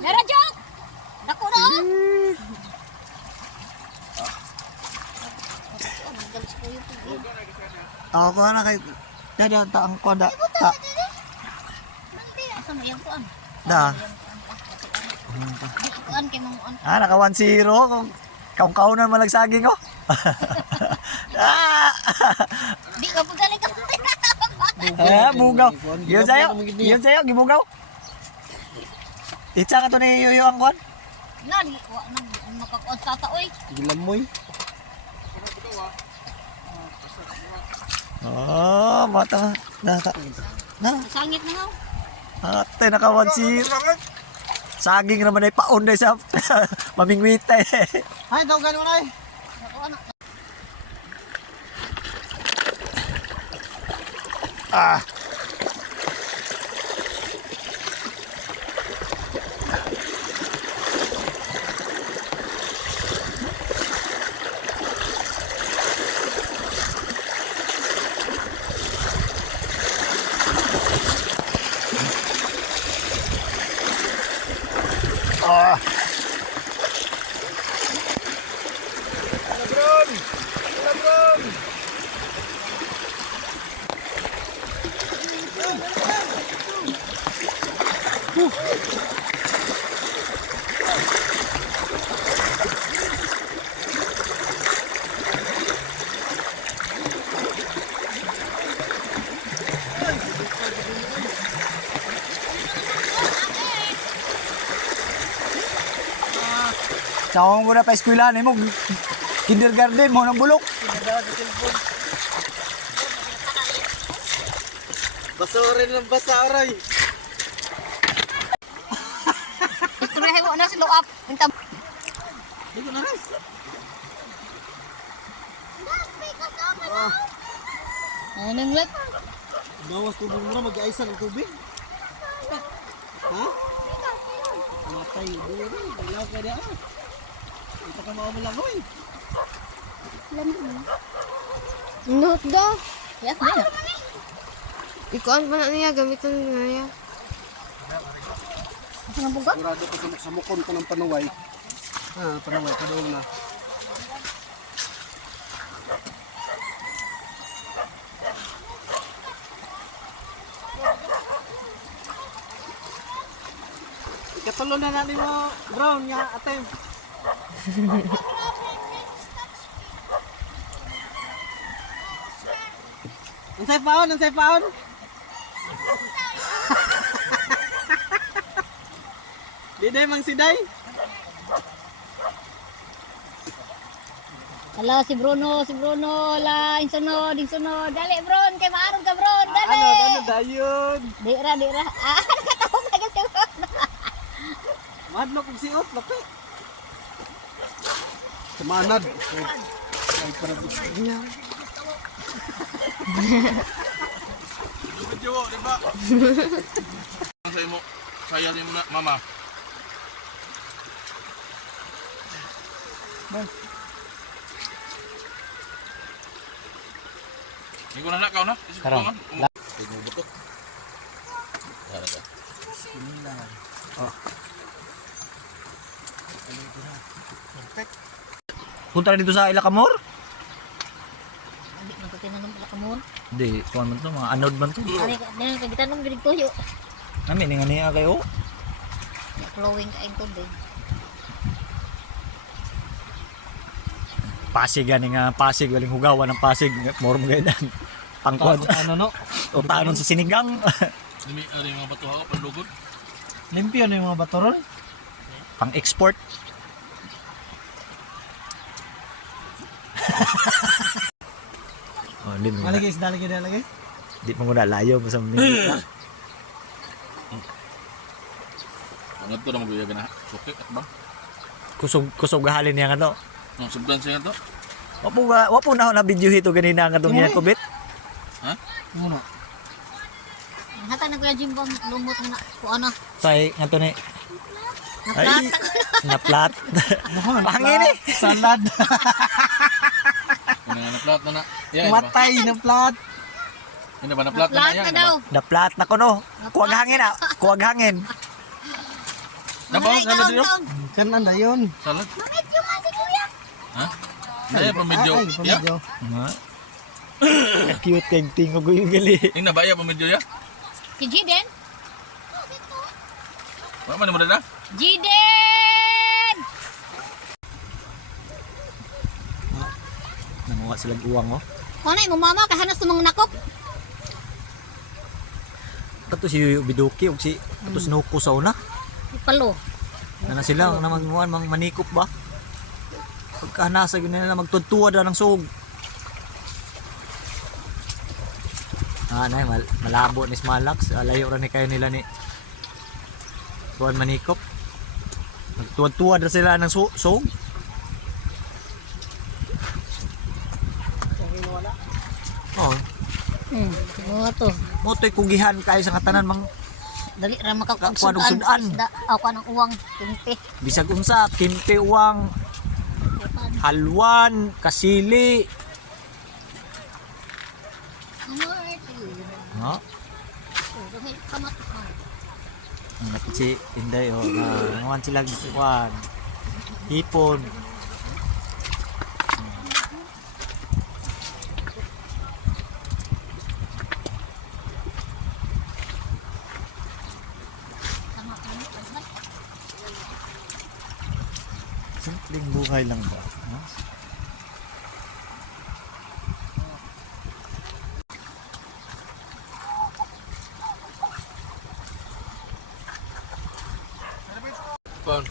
Meron jok. Dako na. Ako na kay dada ta ang koda ta. Asa mo yang kuan? Da. Kuan kay mo on. Naka 1-0 kung kaun-kaunan man lagsaging ko. Di ka pagaling ka. Bugaw. Yun sayo, gibugaw. Itsa ka to ni Yoyo ang kon. Nani wa nang makakuan sa ta oy. Gilamoy. Oh, mata na. Sangit na ho. Ate naka 1-0. Saging naman ay paon day sa mamingwite. Ay, daw gano na eh. Dako na. Ah. Ah. Labron! Labron! Sawang mo na pa eskwelahan mo. Kindergarten mo ng bulok. Basurin ng basaray. Istoryahin mo na si Loap. Minta. Dito na rin. Anong lag? Bawas tubig mo na, mag-aisa ng tubig. Ha? Matay, duro. Ilaw ka niya. Ito ka maumulangoy. Note daw. Yes, na. Ikuan pa na niya, gamitan niya. Asa nga bugat? Sigurado ko sa mukon ko ng panuway. Panuway, kadoong na. Ikatulo na natin mo, Brown, ya, atem. Unsay paon, unsay paon? Diday mang siday. Hello, si Bruno. La, insunod. Dali, Bron. Kay maarong ka, Bron. Dali. Ano dayon? Dira. Ah, nakatawa na kasi, Bron. Madlo kung siot, lapi. Semanad. Ay, para niya. Video, di ba? Sa imo, saya ni mama. Hindi ko na nakaw na. Karong. Butok. Punta na dito sa Ilacamor? Hindi man ko tinanong pala kamon. Di, kuan man to, mga anod man to. Ano ka gitanong ginig tuyo. Nami ni nga niya kayo. Flowing ka ang tubig. Pasig ani nga Pasig galing hugawan ng Pasig more mo gaydan. Pangkuan Ano no? o tanon sa sinigang. Limi ari mga bato ako panlugod. Limpyo na yung mga bato ron. Pang-export. Oh, din mo. Nalagay, nalagay. Di mo muna layo mo sa mga. Ano to na magbiyaga na. Suki at bang. Kusog gahalin niya nga to. No, substansya to. Wapo na ako na video hito ganina nga tong niya kubit. Ha? Muna. Hata na kuya Jimbong lumot na ko ano. Say nga to ni. Ay, Naplata ko. naplat. Pangin eh. Salad. Ano nga na plat na na. Yeah, Matay na plat. Hindi ba na-flat na Flat yan? na daw. Naplat na ko no. Kuwag hangin ah. Kuwag hangin. Dabaw, salad yun? Kanan na yun. Salad? Medyo man si kuya. Ha? Ay, pamedyo. Ay, Ya? pamedyo. Cute keng tingo ko yung gali. Yung nabaya pamedyo ya? Si Jiden. Wala man mo na? Jiden! Nanguha silang uwang oh. Ano yung mama kahanas ng mga nakop? Kato si Yuyo Bidoki o si kato si Nuko sa una. Palo. Na sila ang namangguan mang manikop ba? Pagkahanasa yun nila magtuntua daw ng sug. Nay malabo ni Smalax. Layo ra ni kayo nila ni Juan Manikop. Magtuwa-tuwa daw sila ng sug. Oh, Mga to. motoy kugihan kayo sa katanan mang Dali ra Kuanong makakusudan. sudan. Ako anong uwang. Timpe. bisag unsa, kimpe uwang, halwan, kasili. No? Ang napit si Inday oh, naman sila gisuan. Hipon. Simpleng buhay lang ba? No? Pon.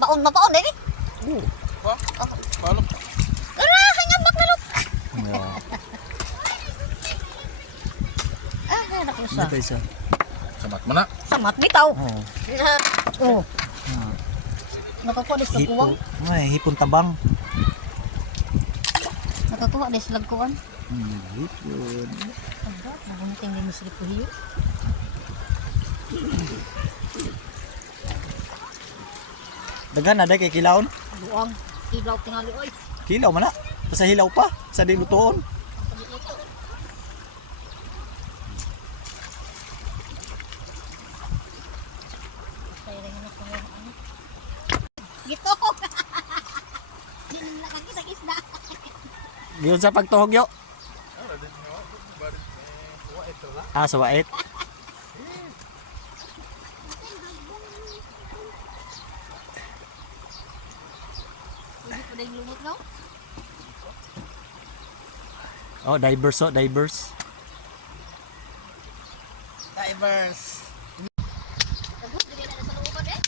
Paon mapaon eh. Pa? Paano? Hanggang bak na lo. Yeah. Anak ko Ano sa. tayo sa? Samat mo na. Samat bitaw. Oh, Oh. Nakakuha des hipon. lagkuan. Ay, hipon tabang. Nakakuha des lagkuan. Hipon. Nagunting din sa puhiyo. Daghan na day kay kilawon. Buang. Ilaw tingali oy. Kilaw man na. Sa hilaw pa, sa di lutoon. Gitu. Nakakita isda. Giyon sa pagtuhog yo. Sa wait. Hindi pa ding lumot no? Oh, divers oh, divers. Divers. Tagot dili na sa looban eh.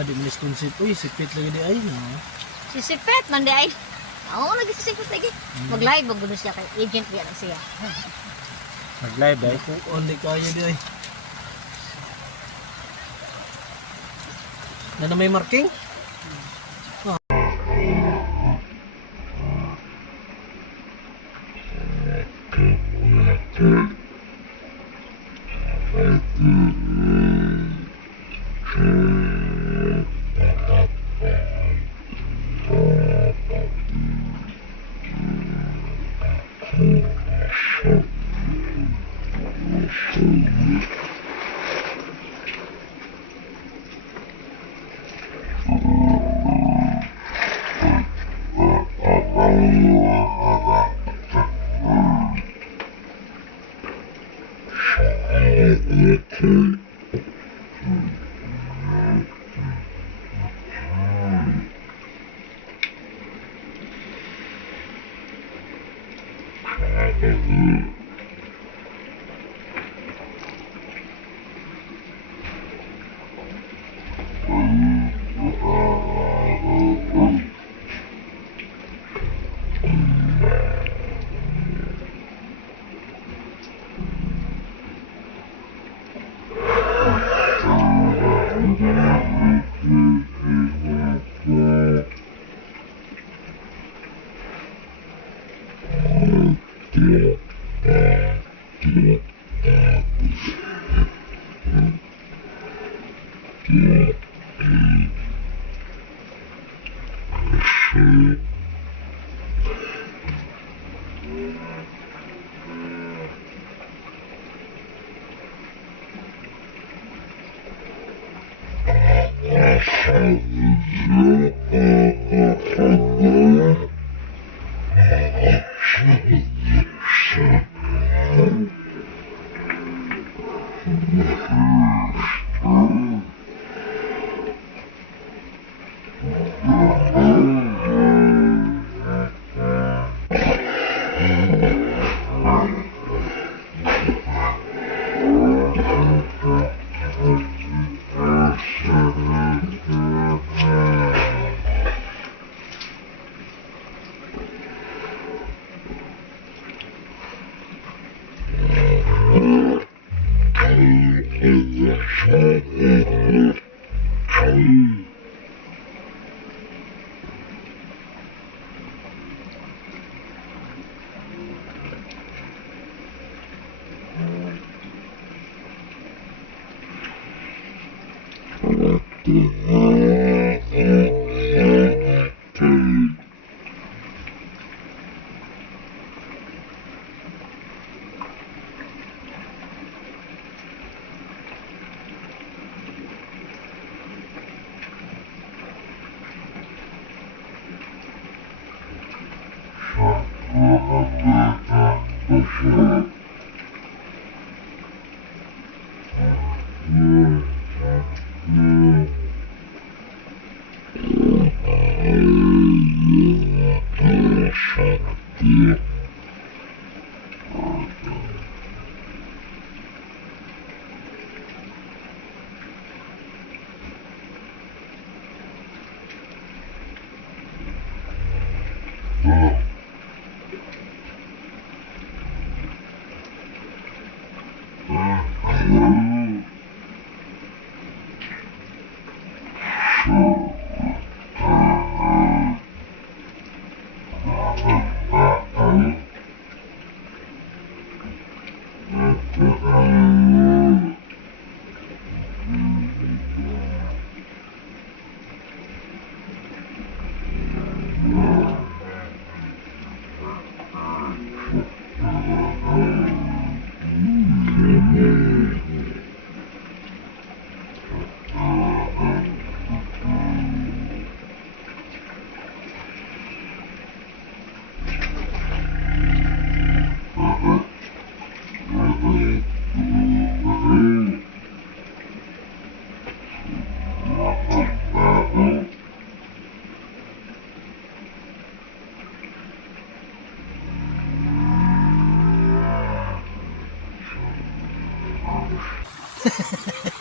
Di malis konsip. Uy, sipit lagi di ay. Sisipet man di ay. Oo, lagi sisipet lagi. Mag-live mag siya kay agent diyan siya. Nag-live day. Kung only kaya di ay. Na may marking?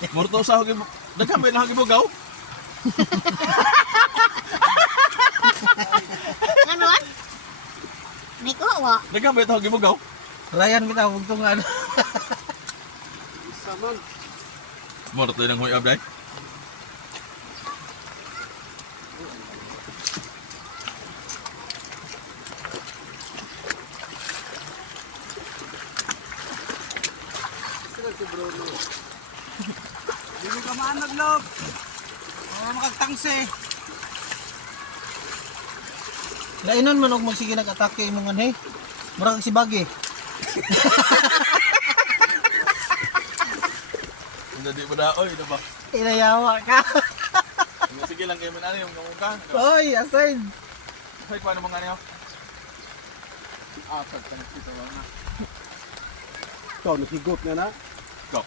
Morto sa hagi nagkamay lang hagi bugaw. Nganuan? Niko wa. Nagkamay to hagi bugaw. Ryan kita huwag itong ano. Morto nang huy abday. Hindi ka maanag loob. Mga makagtangse. Lainon man og magsige nag-atake imong anhay. Mura kang si Bagi. Hindi ba na oy, ba? Inayawa ka. Sige lang kayo man yung kamukha. Oy, aside. Hoy, paano mga niyo? Apat kan kita mga. Ikaw, nakigot nga na. Go.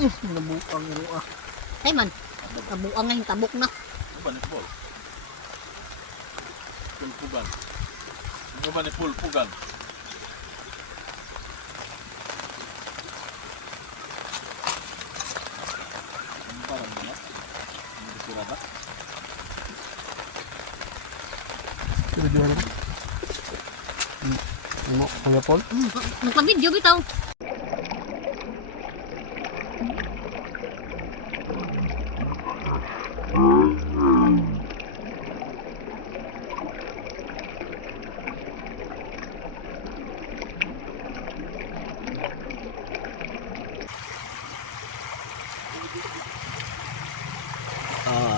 Nabukang iro ah. Ay man. Kabuang nga yung tabok na. Ano ba ni Paul? Pulpugan. Ano ba ni Pulpugan? Ano parang ba na? Ano ba sila ba? Video na. Ano, Kuya Paul? Nagpa-video bitaw.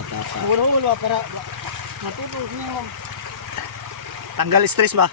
Tasa. Wala para matulog niyo. Tanggal stress ba?